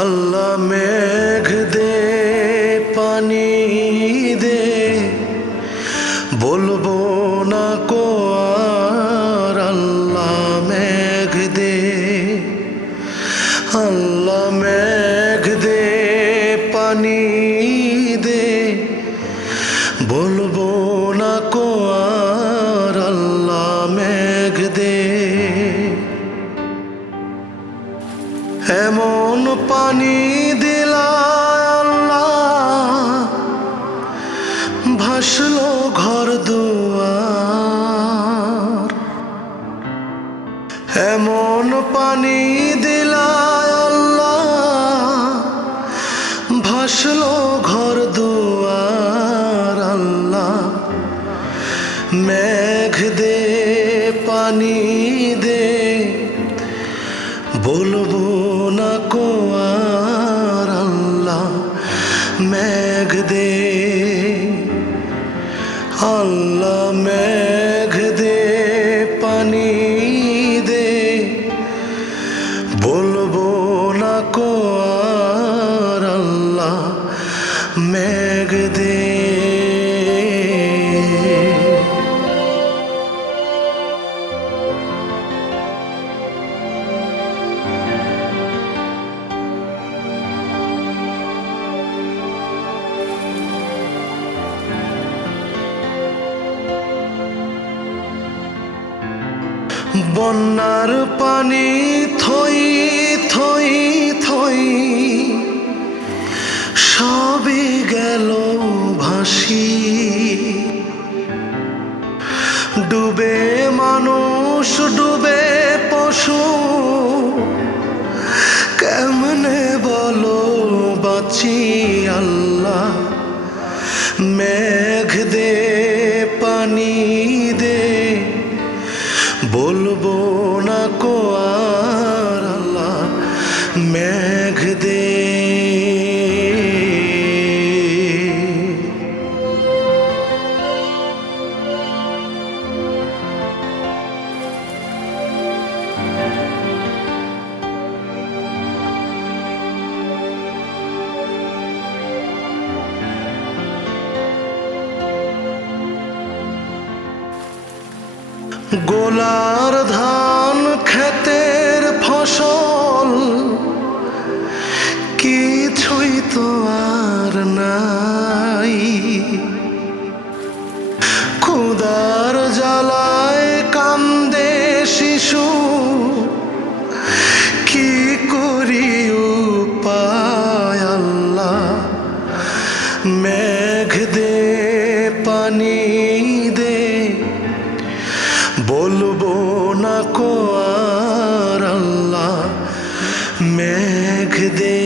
আল্লাহ মেঘ দে পানি দে বলবো না কো আর আল্লাহ মেঘ দে। আল্লাহ মেঘ দে পানি দে বলবো না কো আর আল্লাহ মেঘ দে। এমন পানি দিলা আল্লাহ ভাসলো ঘর দুয়ার। এমন পানি দিলা আল্লাহ ভাসলো ঘর দুয়ার। আল্লাহ মেঘ দে পানি দে বলবো না কো আর আল্লাহ মেঘ দে। আল্লাহ মেঘ দে পানি দে বলবো না কো আর আল্লাহ মেঘ দে। বন্যার পানি থই থই থই সবই গেল ভাসি। ডুবে মানুষ ডুবে পশু কেমনে বলো বাঁচি। আল্লাহ মেঘ দে পানি দে বলবো না কো আর আল্লাহ মেঘ দে। গোলার ধান ক্ষেতের ফসল কিছুই তো আর নাই। ক্ষুধার জ্বালায় কান্দে শিশু কি করি উপায়। আল্লাহ মেঘ দে পানি দে বলবো না কো আর আল্লাহ মেঘ দে।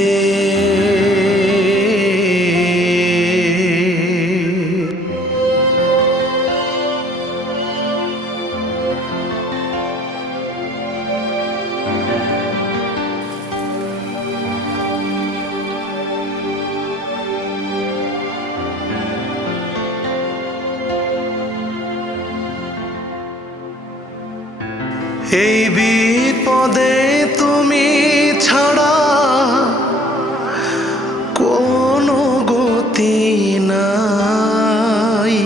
এই বিপদে তুমি ছাড়া কোনো গতি নাই।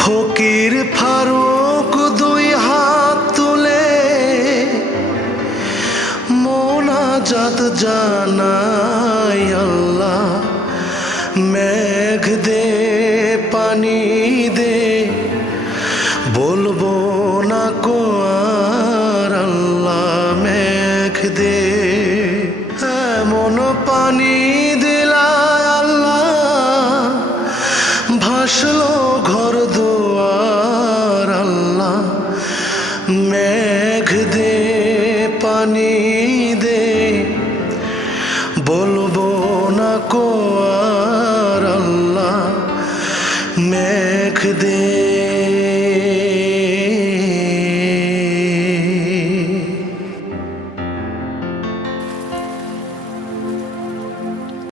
ফকির ফারুক দুই হাত তুলে মোনাজাত জানাই। আল্লাহ মেঘ দে পানি দে বলবো না কো আর আল্লাহ মেঘ দে। এমন পানি দিলা আল্লাহ ভাসলো ঘর